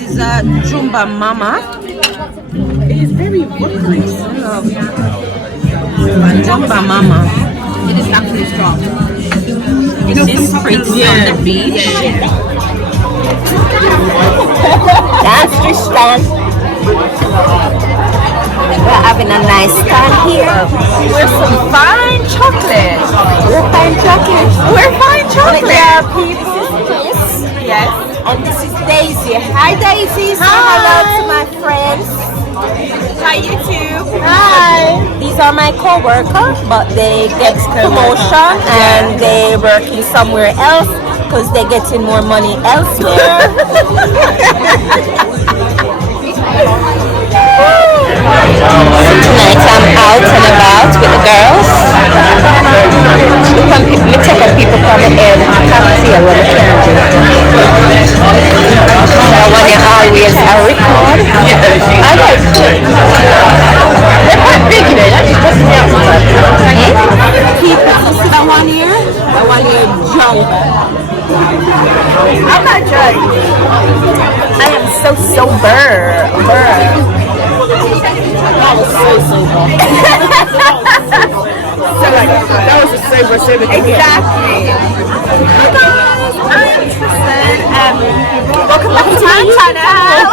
This is a Jumba Mama. It is very nice. Jumba Mama. It is actually strong. This is pretty on the beach. That's Tristan. We're having a nice time here. We're some fine chocolate. We're fine chocolate. We're fine chocolate. Yeah, this is Chris. Yes. And this is Daisy. Hi Daisy. Say hello to my friends. Hi YouTube. Hi. These are my co-workers, but they get promotion and they working somewhere else because they're getting more money elsewhere. Tonight I'm out and about with the girls. We take up people from the air and cocktail when we can do. So when you always record, I like it. They're quite big in it. That's just me outside. People, you see that one here? That one here jump. I'm not judged. I am so sober. That was so sober. That was a sober. Exactly. Hi guys, I'm Tristan. Welcome back to my channel.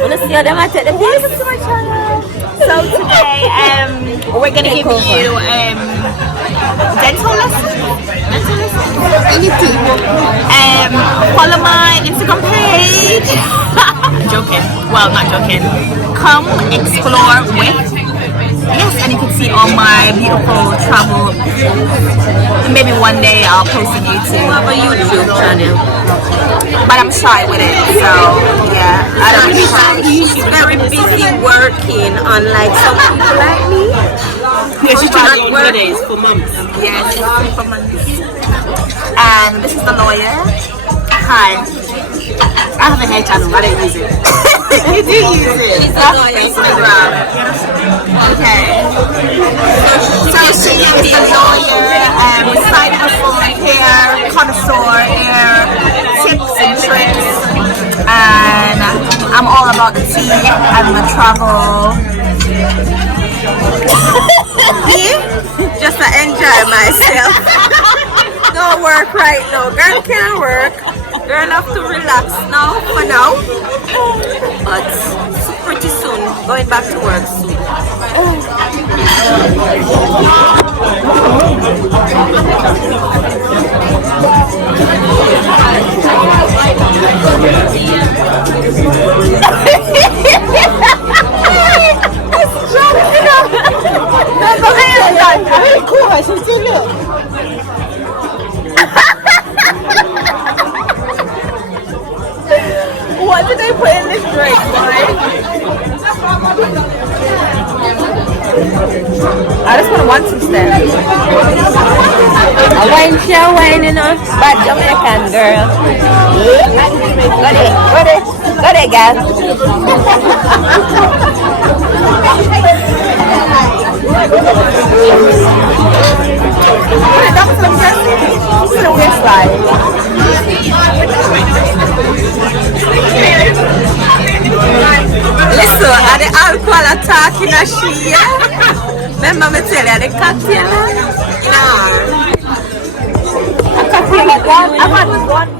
Wanna see how them I take the piece? Welcome to my channel. So today, we're gonna give you dental lessons. Anything. Follow my Instagram page. Joking. Well, not joking. Come explore with. Yes, and you can see all my beautiful travel. Maybe one day I'll post on YouTube. I have a YouTube channel. But I'm shy with it, so yeah. I don't really try. She's very busy working, unlike some people like me. Yeah, she's trying on work holidays for months. Yes, for months. And this is the lawyer. Hi. I have a hair channel, I don't use it. You do use it. She's a lawyer. Instagram. Okay. So she is the lawyer, side hustle, hair connoisseur, hair tips and tricks. And I'm all about the tea and the travel. Just to enjoy myself. No work right now. Girl can't work. Girl have to relax now for now. But pretty soon, going back to work soon. What did they put in this drink, boy? I just want to want some steps. A wine show, wine, you know. Bad Jamaican girl. Go there, Listen, are the alcohol attacking a she? Remember me tell you, the cocktail? Nah. A cocktail at one? I want one.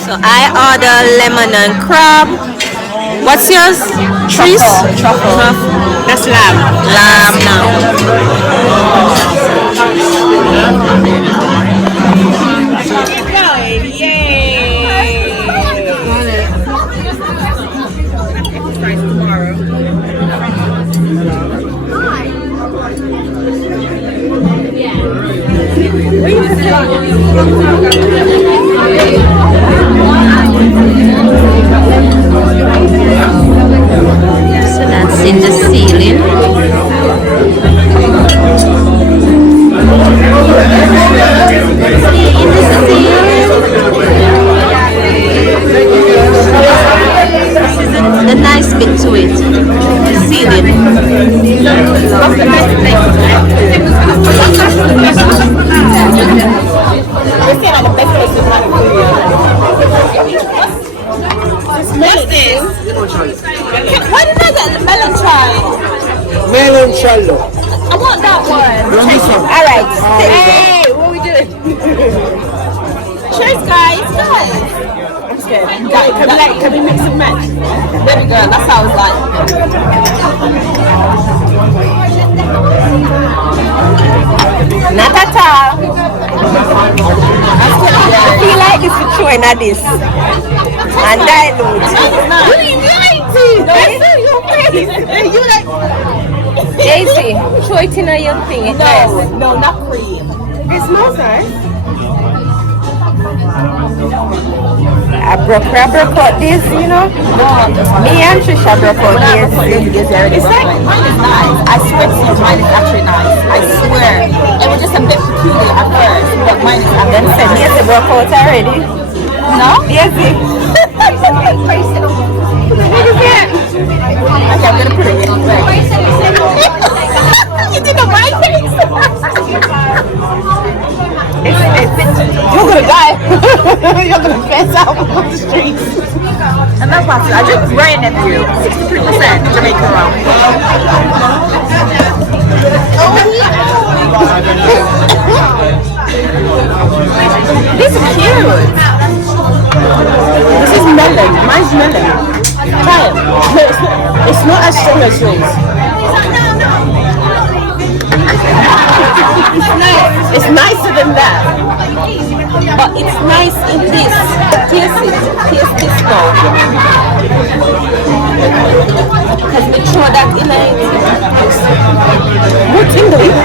So I order lemon and crab. What's yours? Truffle. That's lamb. Lamb now. So that's in the ceiling. The nice bit to it, the ceiling. What's this? Why did I get the melon chai? Melon shallow. I want that one. Alright. Hey, what we doing? Cheers, guys. I'm scared. Can we mix and match? There we go. That's how it's like. Not at all. I feel like it's throwing at this. And dilute. You like Daisy, throw it in your thing. no, not cream. It smells nice. I broke out this, you know. Me and Trisha broke out this. It's like mine is nice. I swear to you, mine is actually nice. I swear. It was just a bit peculiar at first, but mine is actually nice. Yes, it broke out already. No? Yes, it. Okay, I'm gonna put it in. You did the right thing. You're gonna die. You're gonna fence out on the streets. And that's possible. I drink Grand Nephew, 63% Jamaican rum. This is cute. This is melon. Mine's melon. Try it. No, it's not as strong as yours. It's nicer than that. But it's nice in this. Taste it. Taste this now. Because make sure that in it. What's in the lip?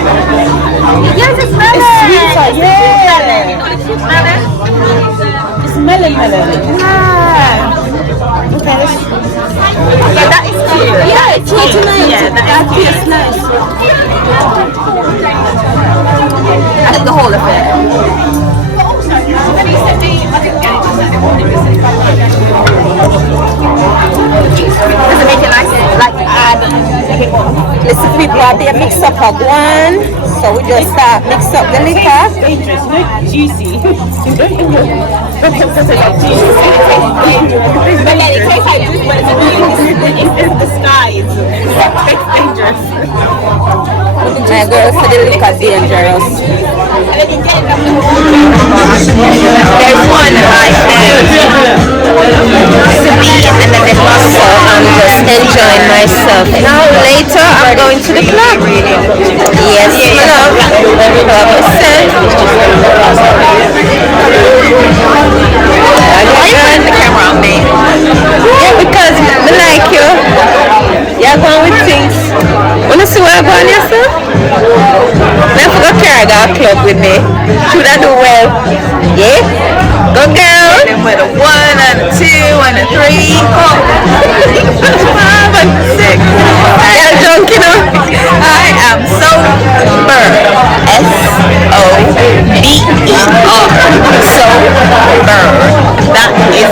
Yes, it's melon. It's sweeter. Yeah. It's melon. Yeah. Okay, yeah, that is cute. Yeah, it's nice. Yeah, that tastes nice. I think the whole of it. Does it make it nice? Like add. Listen, people are there mix up a one. So we just start mix up the liquor. Dangerous, not juicy. But yeah, it tastes like juice, but it's in disguise. It tastes dangerous. My girls say the liquor dangerous. There's one right there. So I'm just enjoying myself. Now later I'm going to the club. Yes, my love. Why are you putting the camera on me? Yeah, because I like you. You're going with things. Wanna see what I'm going yourself? I forgot Kara got a club with me. Should I do well? Yeah? Go girl! And with a 1 and a 2 and a 3, 4, 5 and 6. You're drunk, you know? I am sober. S-O-B-E-R. Sober. That is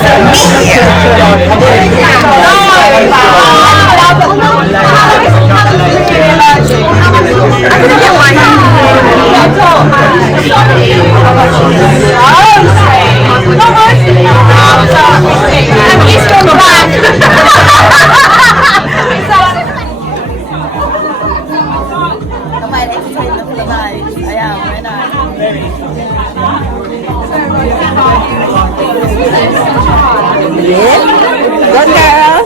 Yeah? Go girl!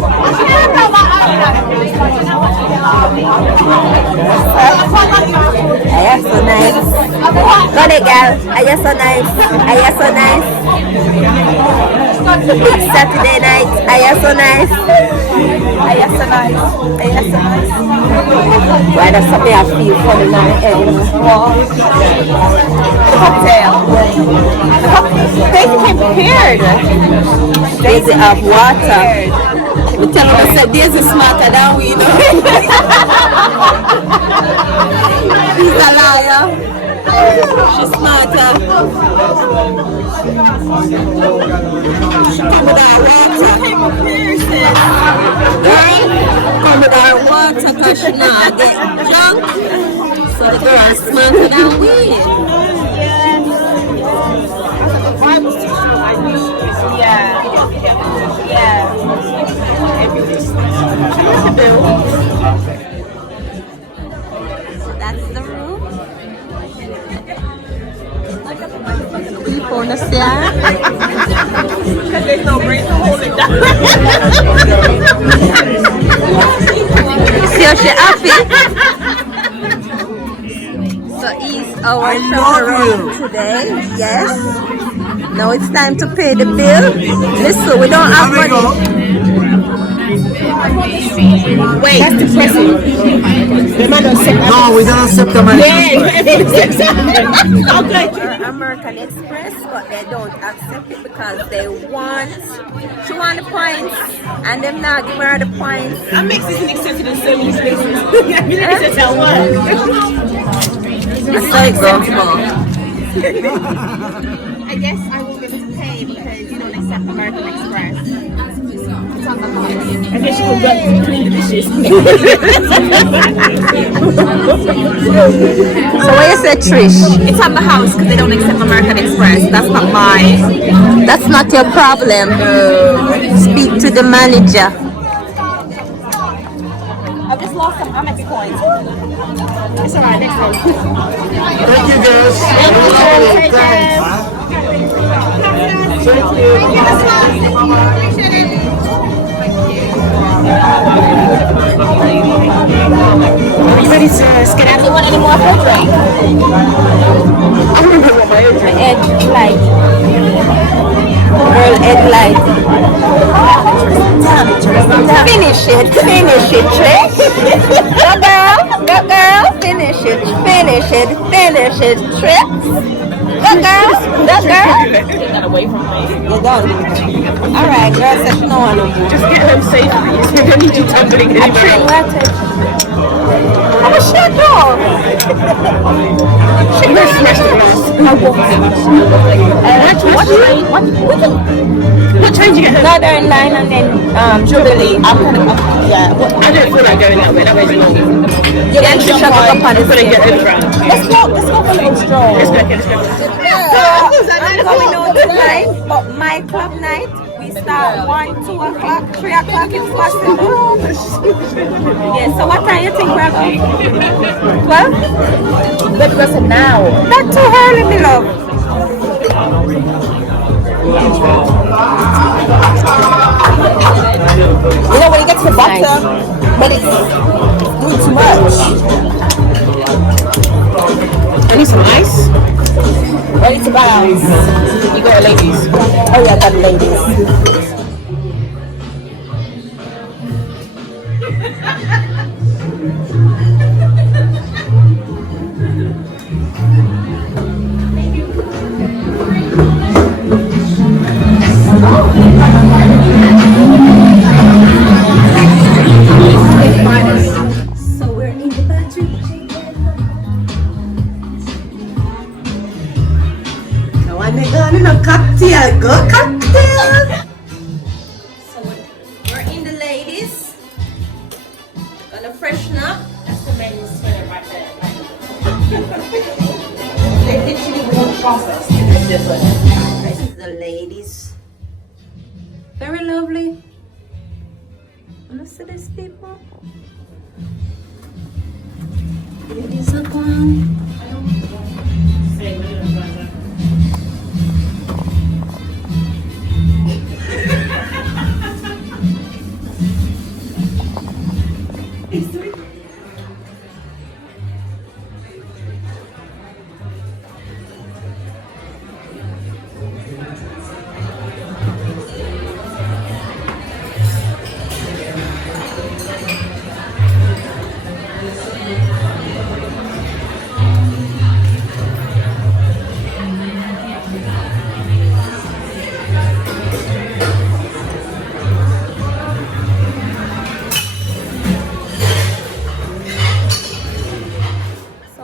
Are you so nice? Go there, girl. Are you so nice? Are you so nice? Saturday night. Are you so nice? Are you so nice? Are you so nice? Why does something I feel funny now? the cocktail. They came prepared. Daisy have water. We tell them I said Daisy smarter than we, you know. He's a liar. She's smarter. She come with our water. Come with our water because she not get drunk. So the girl is smarter than we. Yeah. Yeah. That's the room. People, because there's no brain to hold it down. See how she happy? So is our shower today. Yes. Now it's time to pay the bill. Listen, we don't have money. Wait, that's depressing. No, we don't accept the money. American Express, but they don't accept it because she want the points, and them not give her the points. That makes this accepted in so many places. You need to tell what. It's so acceptable. I guess I won't be able to pay because you don't accept American Express. I guess you will go clean the dishes. So what you say, Trish? It's on the house because they don't accept American Express. That's not my... That's not your problem. Speak to the manager. I've just lost some Amex points. It's alright, next one. Thank you, guys. Take care. Are you ready to skedaddle? Want any more food drink? I don't remember what my age is. Egg light. Girl, egg light. Finish it, Trish. Go girl, finish it, Trish. Go girl. Take that away from me. You're done. Alright, girl, says no one. Just get home safely. I don't need you tumbling anywhere else. Oh, shut up. She can smash the glass. What time did you get home? No, they're in line and then Jubilee. I don't feel like going that way. That way's long. You then should shut up on I'm gonna get over. Let's go for a little stroll. Let's go. I'm going out tonight, but my club night, we start 1, 2 o'clock, 3 o'clock if possible. Yeah, so what time you think we're going? 12? But because of now. Not too early, my love. You know when you get to the bottom, but it's doing too much. I need some ice. Ready to bounce. You got it, ladies. Oh yeah, I got it, ladies. So we're in the battery. Now I'm going to cocktail. Go cocktail. So we're in the ladies. Gonna freshen up. That's the main spinner right there. They literally won't process. It's different. This is the ladies. Very lovely. Wanna see these people? Ladies are gone.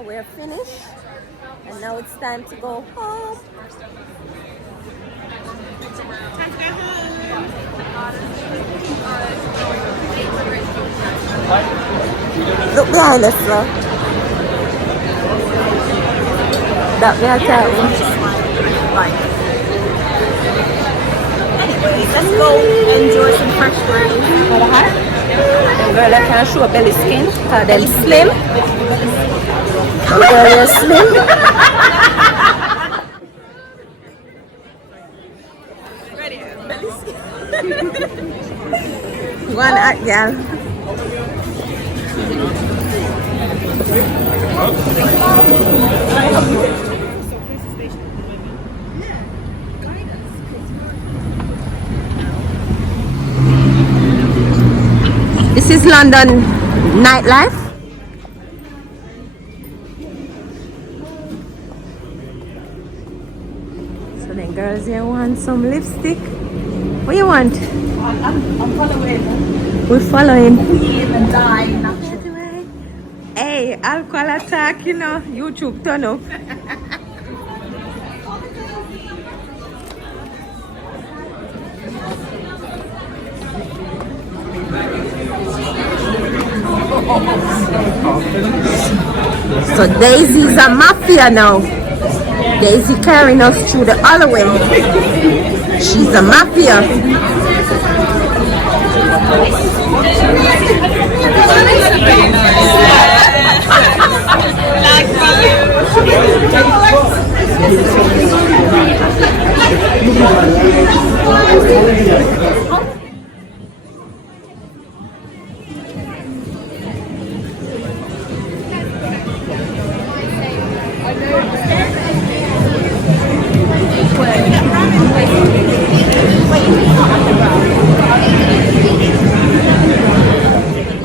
We're finished, and now it's time to go home. Look behind us, sir. That me I tell you. let's go enjoy some fresh breeze. Girl, I can't show belly skin. Cause them slim. Girl, you're slim. One at girl. This is London nightlife. So then girls here want some lipstick. What you want? I'm following. We're following. Queen and die. Hey, alcohol attack, you know, YouTube turn up. So Daisy's a mafia now. Daisy carrying us through the hallway. She's a mafia.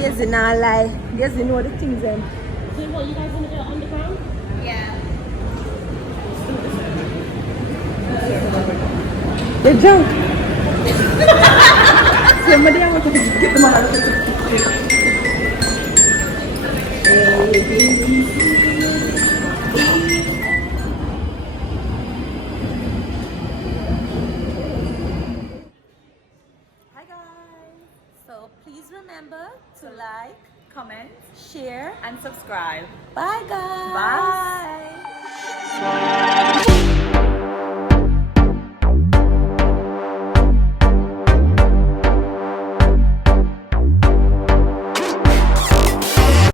Yes, not lie. Yes, you know the things then. What, you guys want to go underground? Yeah. They're drunk. Somebody I want to get them out of the Hi guys. So please remember to like, Comment, share, and subscribe. bye guys. Bye.